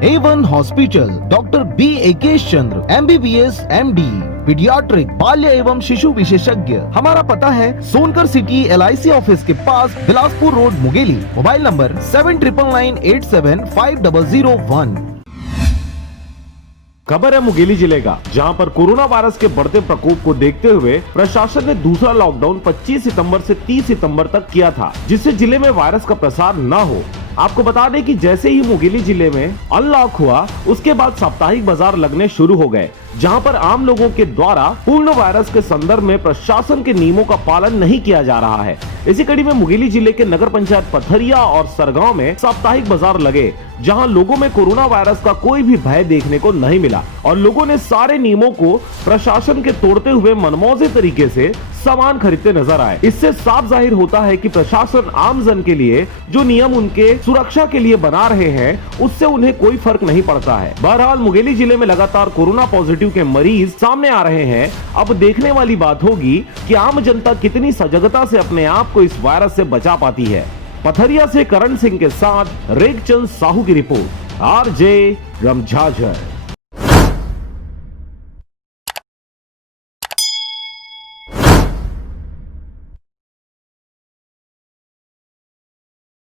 A1 hospital, doctor B एकेश चंद्र, MBBS MD, paediatric, बाल्य एवं शिशु विशेषज्ञ। हमारा पता है सोनकर सिटी LIC ऑफिस के पास, Bilaspur road, Mungeli. Mobile number 7999875001। खबर है मुंगेली जिले का, जहां पर कोरोना वायरस के बढ़ते प्रकोप को देखते हुए प्रशासन ने दूसरा लॉकडाउन 25 सितंबर से 30 सितंबर तक किया था, जिससे जिले में वायरस का प्रसार न हो। आपको बता दें कि जैसे ही मुंगेली जिले में अनलॉक हुआ, उसके बाद साप्ताहिक बाजार लगने शुरू हो गए, जहां पर आम लोगों के द्वारा पूर्ण वायरस के संदर्भ में प्रशासन के नियमों का पालन नहीं किया जा रहा है। इसी कड़ी में मुंगेली जिले के नगर पंचायत पथरिया और सरगांव में साप्ताहिक बाजार लगे, जहां लोगों में कोरोना वायरस का कोई भी भय देखने को नहीं मिला और लोगों ने सारे नियमों को प्रशासन के तोड़ते हुए मनमौजे तरीके से सामान खरीदते नजर आए। इससे साफ जाहिर होता है कि प्रशासन आम जन के लिए जो नियम उनके सुरक्षा के लिए बना रहे हैं, उससे उन्हें कोई फर्क नहीं पड़ता है। बहरहाल मुंगेली जिले में लगातार कोरोना पॉजिटिव के मरीज सामने आ रहे हैं। अब देखने वाली बात होगी कि आम जनता कितनी सजगता से अपने आप को इस वायरस से बचा पाती है। पथरिया से करण सिंह के साथ रेखचंद साहू की रिपोर्ट, RJ रमझाझर।